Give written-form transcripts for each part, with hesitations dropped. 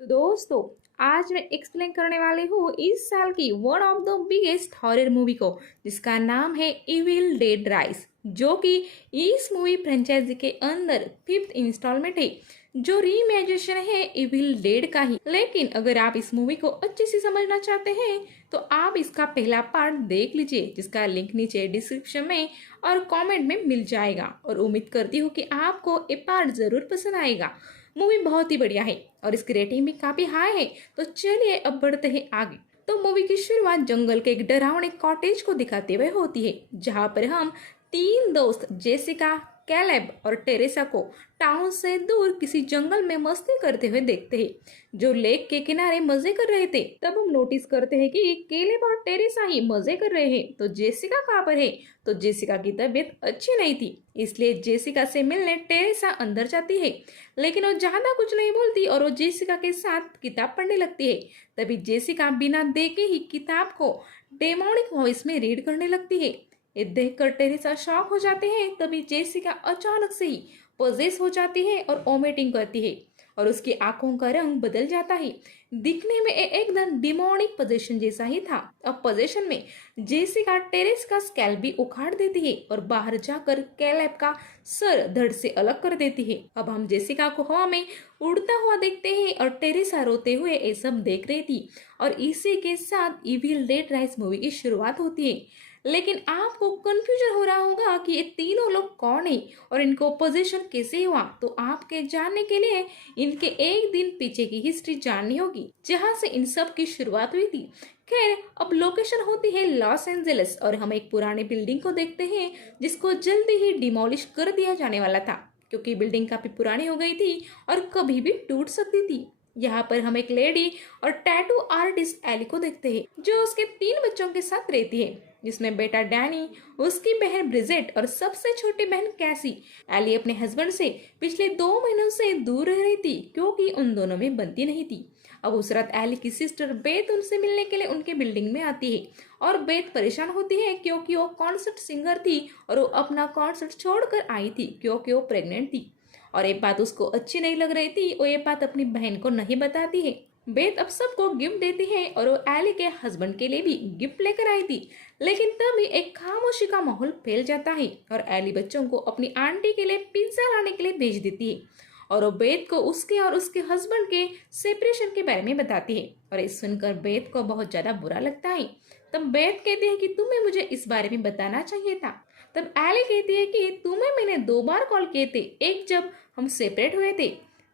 तो दोस्तों, आज मैं एक्सप्लेन करने वाली हूँ इस साल की one of the biggest horror movie को, जिसका नाम है इविल डेड राइज, जो कि इस मूवी फ्रेंचाइजी के अंदर फिफ्थ इंस्टॉलमेंट है, जो रीइमेजिनेशन है इविल डेड का ही। लेकिन अगर आप इस मूवी को अच्छे से समझना चाहते हैं तो आप इसका पहला पार्ट देख लीजिए, जिसका लिंक नीचे डिस्क्रिप्शन में और कमेंट में मिल जाएगा। और उम्मीद करती हूँ कि आपको ये पार्ट जरूर पसंद आएगा। मूवी बहुत ही बढ़िया है और इसकी रेटिंग भी काफी हाई है। तो चलिए अब बढ़ते हैं आगे। तो मूवी की शुरुआत जंगल के एक डरावने कॉटेज को दिखाते हुए होती है, जहाँ पर हम तीन दोस्त जेसिका, कैलेब और टेरेसा को टाउन से दूर किसी जंगल में मस्ती करते हुए देखते हैं, जो लेक के किनारे मजे कर रहे थे। तब हम नोटिस करते हैं कि कैलेब और टेरेसा ही मजे कर रहे हैं, तो जेसिका कहाँ पर है। तो जेसिका की तबीयत अच्छी नहीं थी, इसलिए जेसिका से मिलने टेरेसा अंदर जाती है। लेकिन वो ज्यादा कुछ नहीं बोलती और वो जेसिका के साथ किताब पढ़ने लगती है। तभी जेसिका बिना देखे ही किताब को डेमोनिक वॉइस में रीड करने लगती है। ये देखकर टेरेसा शॉक हो जाते हैं। तभी जेसिका अचानक से ही पोजेस हो जाती है और वोमिटिंग करती है और उसकी आंखों का रंग बदल जाता है। दिखने में एकदम डिमोनिक पोजेशन जैसा ही था। अब पोजेशन में जेसिका टेरेस का स्कैल्प भी उखाड़ देती है और बाहर जाकर कैलेब का सर धड़ से अलग कर देती है। अब हम जेसिका को हवा में उड़ता हुआ देखते हैं और टेरेसा रोते हुए ये सब देख रही थी। और इसी के साथ इविल डेड राइज मूवी की शुरुआत होती है। लेकिन आपको कंफ्यूजन हो रहा होगा कि ये तीनों लोग कौन है और इनको पोजीशन कैसे हुआ। तो आपके जानने के लिए इनके एक दिन पीछे की हिस्ट्री जाननी होगी, जहां से इन सब की शुरुआत हुई थी। खैर, अब लोकेशन होती है लॉस एंजलिस और हम एक पुराने बिल्डिंग को देखते हैं, जिसको जल्दी ही डिमोलिश कर दिया जाने वाला था, क्योंकि बिल्डिंग काफी पुरानी हो गई थी और कभी भी टूट सकती थी। यहाँ पर हम एक लेडी और टैटू आर्टिस्ट एली को देखते हैं, जो उसके तीन बच्चों के साथ रहती है, जिसमें बेटा डैनी, उसकी बहन ब्रिजेट और सबसे छोटी बहन कैसी। एली अपने हस्बैंड से पिछले 2 महीनों से दूर रह रही थी, क्योंकि उन दोनों में बनती नहीं थी। अब उस रात एली की सिस्टर बेथ उनसे मिलने के लिए उनके बिल्डिंग में आती है और बेथ परेशान होती है, क्योंकि वो कॉन्सर्ट सिंगर थी और वो अपना कॉन्सर्ट छोड़कर आई थी, क्योंकि वो प्रेग्नेंट थी। और ये बात उसको अच्छी नहीं लग रही थी। वो ये बात अपनी बहन को नहीं बताती है। बेथ अब सबको गिफ्ट देती है और वो एली के हस्बैंड के लिए भी गिफ्ट लेकर आई थी। लेकिन तभी एक खामोशी का माहौल फैल जाता है और एली बच्चों को अपनी आंटी के लिए पिज्जा लाने के लिए भेज देती है और वो बेथ को उसके और उसके हस्बैंड के सेपरेशन के बारे में बताती है। और ये सुनकर बेथ को बहुत ज्यादा बुरा लगता है। तब बेथ कहती है कि तुम्हें मुझे इस बारे में बताना चाहिए था। तब एली कहती है कि तुम्हें मैंने 2 बार कॉल किए थे, एक जब हम सेपरेट हुए थे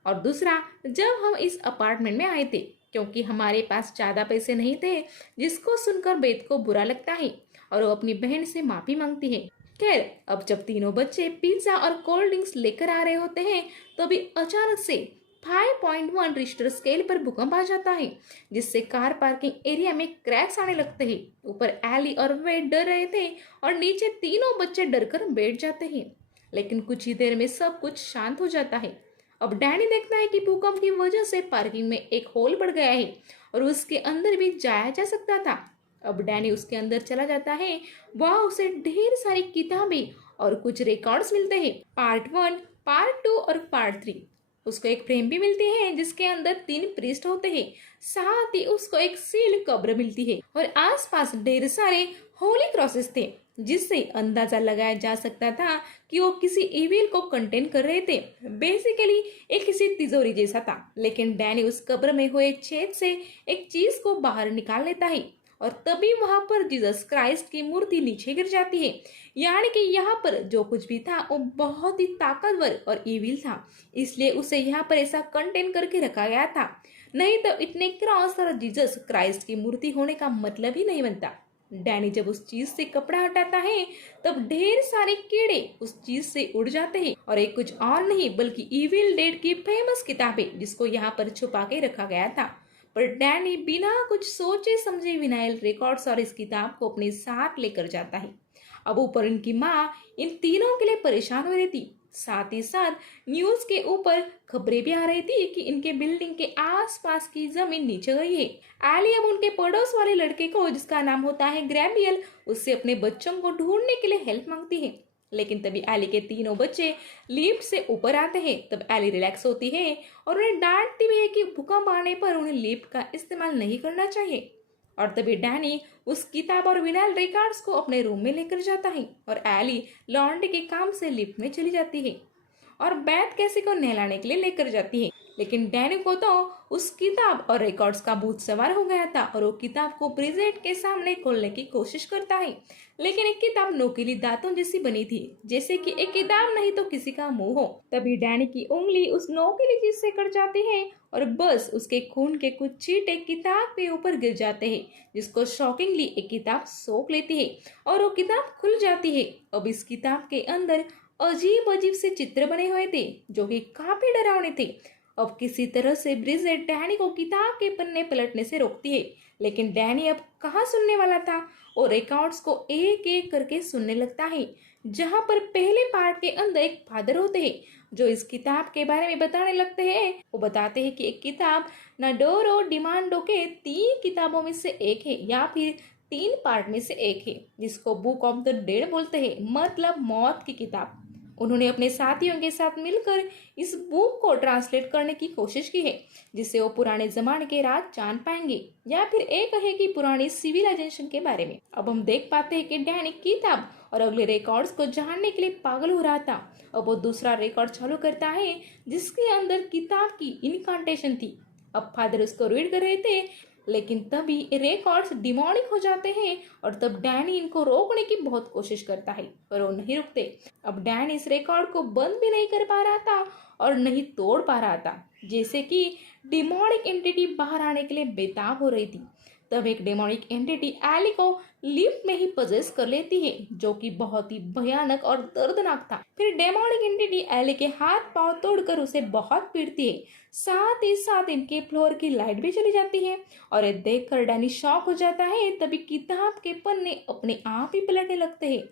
और दूसरा जब हम इस अपार्टमेंट में आए थे, क्योंकि हमारे पास ज्यादा पैसे नहीं थे। जिसको सुनकर बेथ को बुरा लगता है और वो अपनी बहन से माफी मांगती है। खैर, अब जब तीनों बच्चे पिज्जा और कोल्ड ड्रिंक्स लेकर आ रहे होते हैं, तो अभी अचानक से 5.1 रिश्टर स्केल पर भूकंप आ जाता है, जिससे कार पार्किंग एरिया में क्रैक्स आने लगते हैं। ऊपर एली और वेड डर रहे थे और नीचे तीनों बच्चे डरकर बैठ जाते हैं। लेकिन कुछ ही देर में सब कुछ शांत हो जाता है। अब डैनी देखता है कि भूकंप की वजह से पार्किंग में एक होल पड़ गया है और उसके अंदर भी जाया जा सकता था। अब डैनी उसके अंदर चला जाता है। वहां उसे ढेर सारी किताबें और कुछ रिकॉर्ड्स मिलते हैं, पार्ट 1, पार्ट 2 और पार्ट 3। उसको एक फ्रेम भी मिलती है, जिसके अंदर 3 प्रीस्ट होते हैं। साथ ही उसको एक सील कब्र मिलती है और आसपास ढेर सारे होली क्रॉसेस थे, जिससे अंदाजा लगाया जा सकता था कि वो किसी इविल को कंटेन कर रहे थे। बेसिकली एक किसी तिजोरी जैसा था। लेकिन डैनी उस कब्र में हुए छेद से एक चीज को बाहर निकाल लेता है और तभी वहां पर जीसस क्राइस्ट की मूर्ति नीचे गिर जाती है। यानी कि यहाँ पर जो कुछ भी था वो बहुत ही ताकतवर और इविल था, इसलिए उसे यहाँ पर ऐसा कंटेन करके रखा गया था। नहीं तो इतने क्रॉस और जीसस क्राइस्ट की मूर्ति होने का मतलब ही नहीं बनता। डैनी जब उस चीज से कपड़ा हटाता है, तब ढेर सारे कीड़े उस चीज से उड़ जाते हैं और एक कुछ और नहीं बल्कि इविल डेड की फेमस किताबें, जिसको यहाँ पर छुपा के रखा गया था। पर डैनी बिना कुछ सोचे समझे विनाइल रिकॉर्ड्स और इस किताब को अपने साथ लेकर जाता है। अब ऊपर इनकी माँ इन तीनों के लिए परेशान हो रही थी। साथ ही साथ न्यूज के ऊपर खबरें भी आ रही थी कि इनके बिल्डिंग के आसपास की जमीन नीचे गई है। एली अब उनके पड़ोस वाले लड़के को, जिसका नाम होता है ग्रैबियल, उससे अपने बच्चों को ढूंढने के लिए हेल्प मांगती है। लेकिन तभी एली के तीनों बच्चे लिफ्ट से ऊपर आते हैं। तब एली रिलैक्स होती है और उन्हें डांटती भी है कि भूकंप आने पर उन्हें लिफ्ट का इस्तेमाल नहीं करना चाहिए। और तभी डैनी उस किताब और विनाइल रिकॉर्ड्स को अपने रूम में लेकर जाता है और एली लॉन्ड्री के काम से लिफ्ट में चली जाती है और बैथ कैसी को नहलाने के लिए लेकर जाती है। लेकिन डैनी को तो उस किताब और रिकॉर्ड्स का भूत सवार हो गया था और वो किताब को ब्रिजेट के सामने खोलने की कोशिश करता है। लेकिन एक किताब नोकीली दांतों जैसी बनी थी, जैसे कि एक किताब नहीं तो किसी का मुंह हो। तभी डैनी की उंगली उस नोकीली चीज से कट जाती है और बस उसके खून के कुछ छींटे किताब के ऊपर गिर जाते हैं, जिसको शॉकिंगली एक किताब सोख लेती है और वो किताब खुल जाती है। अब इस किताब के अंदर अजीब अजीब से चित्र बने हुए थे जो कि काफी डरावने थे। अब किसी तरह से ब्रिजेट डैनी को किताब के पन्ने पलटने से रोकती है, लेकिन डैनी अब कहाँ सुनने वाला था और रिकॉर्ड्स को एक एक करके सुनने लगता है, जहाँ पर पहले पार्ट के अंदर एक फादर होते हैं जो इस किताब के बारे में बताने लगते हैं। वो बताते हैं कि एक किताब नाडोरो डिमांडो के 3 किताबों में से एक है या फिर 3 पार्ट में से एक है, जिसको बुक ऑफ द डेड बोलते हैं, मतलब मौत की किताब। उन्होंने अपने साथियों के साथ मिलकर इस बुक को ट्रांसलेट करने की कोशिश की है, जिससे वो पुराने जमाने के राज जान पाएंगे या फिर एक कहे कि पुरानी सिविलाइजेशन के बारे में। अब हम देख पाते हैं कि डैनी किताब और अगले रिकॉर्ड्स को जानने के लिए पागल हो रहा था। अब वो दूसरा रिकॉर्ड चालू करता है जिसके अंदर किताब की इनकांटेशन थी। अब फादर उसको रीड कर रहे थे, लेकिन तभी रिकॉर्ड्स डिमोनिक हो जाते हैं और तब डैनी इनको रोकने की बहुत कोशिश करता है, पर वो नहीं रुकते। अब डैनी इस रिकॉर्ड को बंद भी नहीं कर पा रहा था और नहीं तोड़ पा रहा था, जैसे कि डिमोनिक एंटिटी बाहर आने के लिए बेताब हो रही थी। तब एक डेमोनिक एंटिटी एली को लिफ्ट में ही पजेस कर लेती है, जो कि बहुत ही भयानक और दर्दनाक था। फिर डेमोनिक एंटिटी एली के हाथ पांव तोड़कर उसे बहुत पीटती है। साथ ही साथ इनके फ्लोर की लाइट भी चली जाती है और ये देखकर डैनी शॉक हो जाता है। तभी किताब के पन्ने अपने आप ही पलटने लगते हैं।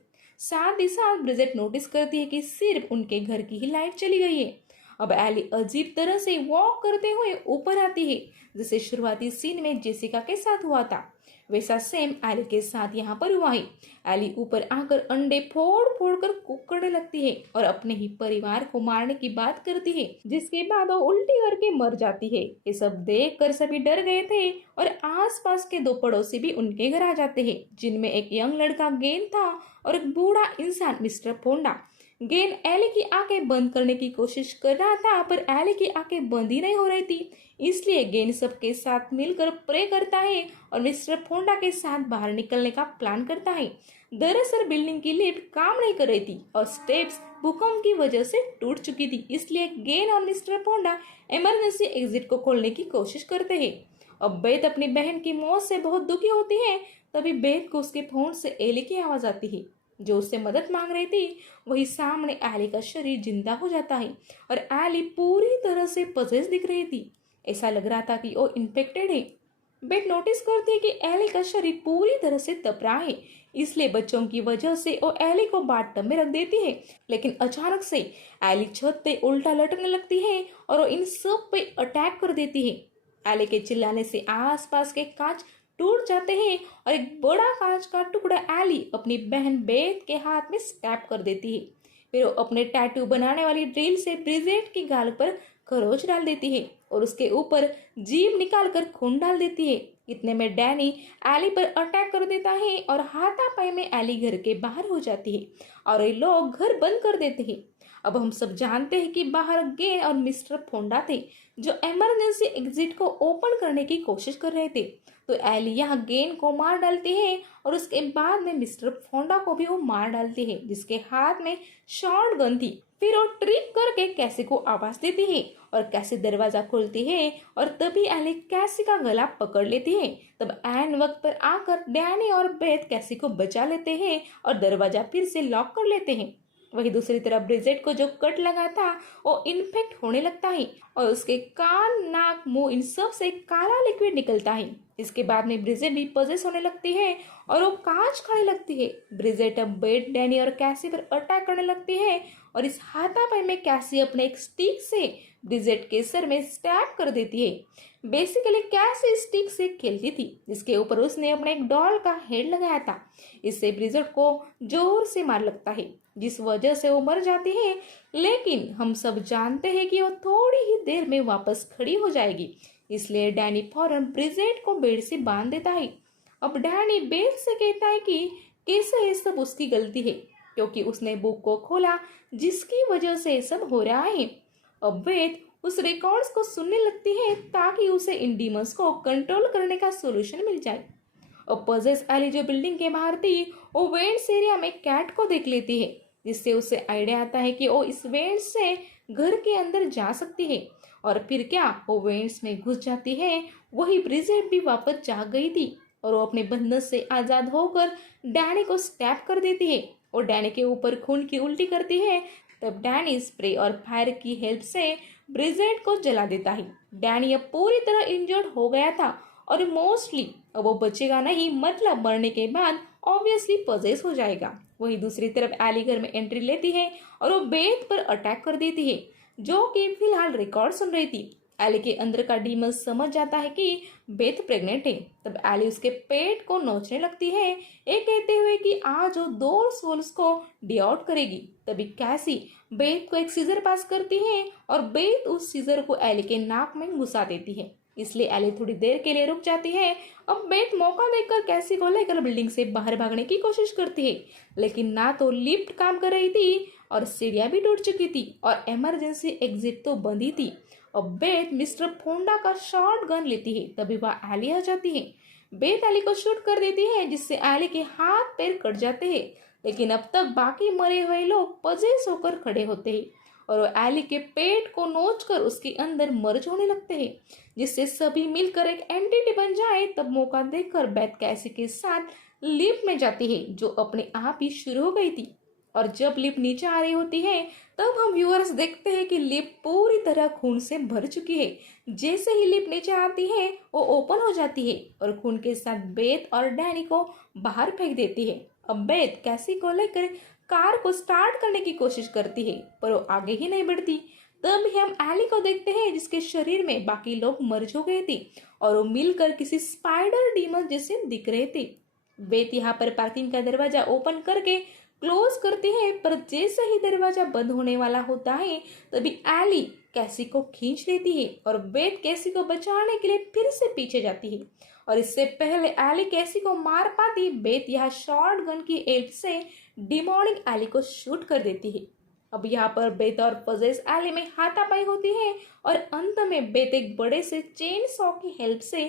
साथ ही साथ ब्रिजेट नोटिस करती है कि सिर्फ उनके घर की ही लाइट चली गई है। अब एली अजीब तरह से वॉक करते हुए ऊपर आती है, जैसे शुरुआती सीन में जेसिका के साथ हुआ था, वैसा सेम एली के साथ यहाँ पर हुआ है। एली ऊपर आकर अंडे फोड़ फोड़ कर कुक करने लगती है और अपने ही परिवार को मारने की बात करती है, जिसके बाद वो उल्टी करके मर जाती है। ये सब देख कर सभी डर गए थे और आसपास के 2 पड़ोसी भी उनके घर आ जाते हैं, जिनमें एक यंग लड़का गेन था और एक बूढ़ा इंसान मिस्टर फोंडा। गेन एली की आंखें बंद करने की कोशिश कर रहा था, पर एली की आंखें बंद ही नहीं हो रही थी। इसलिए गेन सबके साथ मिलकर प्रे करता है और मिस्टर फोंडा के साथ बाहर निकलने का प्लान करता है। दरअसल बिल्डिंग की लिफ्ट काम नहीं कर रही थी और स्टेप्स भूकंप की वजह से टूट चुकी थी, इसलिए गेन और मिस्टर फोंडा इमरजेंसी एग्जिट को खोलने की कोशिश करते हैं। अब बेथ अपनी बहन की मौत से बहुत दुखी होती है। तभी बेथ को उसके फोन से एली की आवाज आती है, जो उससे मदद मांग रही थी। वही सामने एली का शरीर जिंदा हो जाता है और एली पूरी तरह से पजेस दिख रही थी। ऐसा लग रहा था कि वो इन्फेक्टेड है। बेथ नोटिस करती है कि एली का शरीर पूरी तरह से तप रहा है, इसलिए बच्चों की वजह से वो एली को बाथटब में रख देती है। लेकिन अचानक से एली छत पे उल्टा लटकने लगती है और वो इन सब पे अटैक कर देती है। एली के चिल्लाने से आसपास के कांच टूट जाते हैं और एक बड़ा कांच का टुकड़ा एली अपनी बहन बेथ के हाथ में स्टैप कर देती है। फिर वो अपने टैटू बनाने वाली ड्रिल से ब्रिजेट की गाल पर खरोच डाल देती है और उसके ऊपर जीभ निकालकर खून डाल देती है। इतने में डैनी एली पर अटैक कर देता है और हाथापाई में एली घर के बाहर हो जाती है और ये लोग घर बंद कर देते हैं। अब हम सब जानते हैं कि बाहर गेन और मिस्टर फोंडा थे, जो इमरजेंसी एग्जिट को ओपन करने की कोशिश कर रहे थे। तो एली यहाँ गेन को मार डालती है और उसके बाद में मिस्टर फोंडा को भी वो मार डालती है, जिसके हाथ में शॉर्ट गन थी। फिर वो ट्रिक करके कैसी को आवाज देती है और कैसी दरवाजा खोलती है और तभी एली कैसी का गला पकड़ लेती है। तब ऐन वक्त पर आकर डैनी और बेथ कैसी को बचा लेते हैं और दरवाजा फिर से लॉक कर लेते हैं। वही दूसरी तरफ ब्रिजेट को जो कट लगा था वो इन्फेक्ट होने लगता है और उसके कान, नाक, मुंह इन सब से काला लिक्विड निकलता है। इसके बाद में ब्रिजेट भी पजेस होने लगती है और वो कांच खाने लगती है। ब्रिजेट अब बेथ, डैनी और कैसी पर अटैक करने लगती है और इस हाथापाई में कैसी अपने एक स्टिक से ब्रिजेट के सर में स्टैब कर देती है। बेसिकली कैसी स्टिक से खेलती थी, जिसके ऊपर उसने अपने एक डॉल का हेड लगाया था। इससे ब्रिजेट को जोर से मार लगता है जिस वजह से वो मर जाती है, लेकिन हम सब जानते हैं कि वो थोड़ी ही देर में वापस खड़ी हो जाएगी। इसलिए डैनी फौरन ब्रिजेट को बेड से बांध देता है। अब डैनी बेथ से कहता है कि कैसे ये सब उसकी गलती है, क्योंकि उसने बुक को खोला जिसकी वजह से ये सब हो रहा है। अब बेथ उस रिकॉर्ड्स को सुनने लगती है ताकि उसे इन डीमंस को कंट्रोल करने का सोल्यूशन मिल जाए। अब पजेस एली जो बिल्डिंग के बाहर थी, वो वेंट्स एरिया में कैट को देख लेती है, जिससे उसे आइडिया आता है कि वो इस वेंट्स से घर के अंदर जा सकती है। और फिर क्या, वो वेंट्स में घुस जाती है। वही ब्रिजेट भी वापस जाग गई थी और वो अपने बंधन से आजाद होकर डैनी को स्टैप कर देती है और डैनी के ऊपर खून की उल्टी करती है। तब डैनी स्प्रे और फायर की हेल्प से ब्रिजेट को जला देता है। डैनी अब पूरी तरह इंजर्ड हो गया था और मोस्टली अब वो बचेगा नहीं, मतलब मरने के बाद ऑब्वियसली पजेस हो जाएगा। वही दूसरी तरफ एली घर में एंट्री लेती है और वो बेथ पर अटैक कर देती है, जो कि फिलहाल रिकॉर्ड सुन रही थी। एली के अंदर का डीमन समझ जाता है कि बेथ प्रेग्नेंट है। तब एली उसके पेट को नोचने लगती है, ये कहते हुए कि आज वो 2 सोल्स को डी आउट करेगी। तभी कैसी बेथ को एक सीजर पास करती है और बेथ उस सीजर को एली के नाक में घुसा देती है। इसलिए एली थोड़ी देर के लिए रुक जाती है। अब बेथ मौका देखकर कैसी को लेकर बिल्डिंग से बाहर भागने की कोशिश करती है, लेकिन ना तो लिफ्ट काम कर रही थी और सीढ़ियां भी टूट चुकी थी और इमरजेंसी एग्जिट तो बंद ही थी। अब बेथ मिस्टर फोंडा का शॉर्ट गन लेती है, तभी वह एली आ जाती है। बेथ एली को शूट कर देती है, जिससे एली के हाथ पैर कट जाते हैं, लेकिन अब तक बाकी मरे हुए लोग पजेस होकर खड़े होते हैं और वो एली के पेट को नोचकर उसके अंदर मर्ज होने लगते हैं, जिससे सभी मिलकर एक एंटिटी बन जाए। तब मौका देखकर बेथ कैसी के साथ लिफ्ट में जाती है, जो अपने आप ही शुरू हो गई थी। और जब लिफ्ट नीचे आ रही होती है, तब हम व्यूअर्स देखते हैं कि लिफ्ट पूरी तरह खून से भर चुकी है। जैसे ही लिफ्ट नीचे आती है, वो ओपन हो जाती है और खून के साथ बेथ और डैनी को बाहर फेंक देती है। अब बेथ कैसी को लेकर कार को स्टार्ट करने की कोशिश करती है, पर वो आगे ही नहीं बढ़ती। तब हम एली को देखते हैं, जिसके शरीर में बाकी लोग मर्ज हो गए थे और वो मिलकर किसी स्पाइडर डीमन जैसे दिख रहे थे। बेथ यहाँ पर पार्किंग का दरवाजा ओपन करके क्लोज करती है, पर जैसे ही दरवाजा बंद होने वाला होता है, तभी एली कैसी को खींच लेती है और बेथ कैसी को बचाने के लिए फिर से पीछे जाती है। और इससे पहले एली कैसी को मार पाती, बेथ यह शॉर्ट गन की हेल्प से डिमोनिक एली को शूट कर देती है। अब यहाँ पर बेथ और पजेस एली में हाथापाई होती है और अंत में बेथ एक बड़े से चेन सॉ की हेल्प से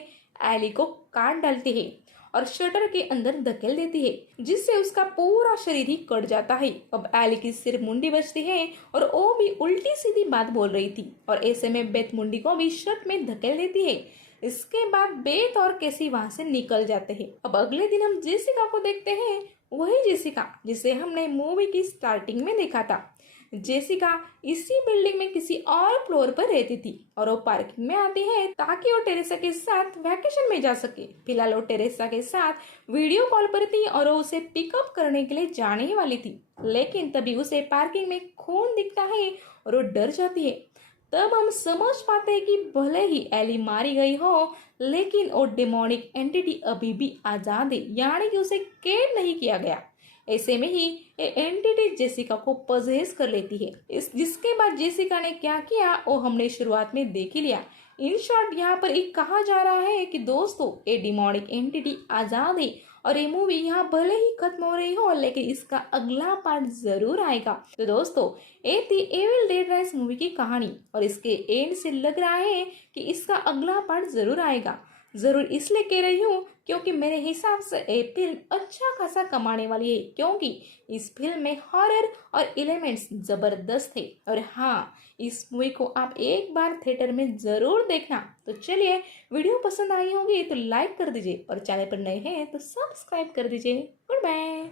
एली को काट डालती है और शटर के अंदर धकेल देती है, जिससे उसका पूरा शरीर ही कट जाता है। अब एली की सिर्फ मुंडी बचती है और वो भी उल्टी सीधी बात बोल रही थी और ऐसे में बेथ मुंडी को भी शट में धकेल देती है। इसके बाद बेथ और कैसी वहां से निकल जाते हैं। अब अगले दिन हम जेसिका को देखते हैं, वही जेसिका जिसे हमने मूवी की स्टार्टिंग में देखा था। जेसिका इसी बिल्डिंग में किसी और फ्लोर पर रहती थी और वो पार्किंग में आती है ताकि वो टेरेसा के साथ वैकेशन में जा सके। फिलहाल वो टेरेसा के साथ वीडियो कॉल पर थी और वो उसे पिकअप करने के लिए जाने ही वाली थी, लेकिन तभी उसे पार्किंग में खून दिखता है और वो डर जाती है। तब हम समझ पाते हैं कि भले ही एली मारी गई हो, लेकिन वो डेमोनिक एंटिटी अभी भी आजाद है, यानी कि उसे कैद नहीं किया गया। ऐसे में ही ये एंटिटी जेसिका को पजेस कर लेती है। जिसके बाद जेसिका ने क्या किया वो हमने शुरुआत में देख ही लिया। इन शॉर्ट यहाँ पर एक कहा जा रहा है कि दोस्तों, ये डिमोनिक एंटिटी आजाद है और ये मूवी यहाँ भले ही खत्म हो रही हो, लेकिन इसका अगला पार्ट जरूर आएगा। तो दोस्तों, ये थी एविल डेड राइज मूवी की कहानी और इसके एंड से लग रहा है कि इसका अगला पार्ट जरूर आएगा। जरूर इसलिए कह रही हूँ क्योंकि मेरे हिसाब से ये फिल्म अच्छा खासा कमाने वाली है, क्योंकि इस फिल्म में हॉरर और एलिमेंट्स जबरदस्त थे। और हाँ, इस मूवी को आप एक बार थिएटर में जरूर देखना। तो चलिए, वीडियो पसंद आई होगी तो लाइक कर दीजिए और चैनल पर नए हैं तो सब्सक्राइब कर दीजिए। Good bye.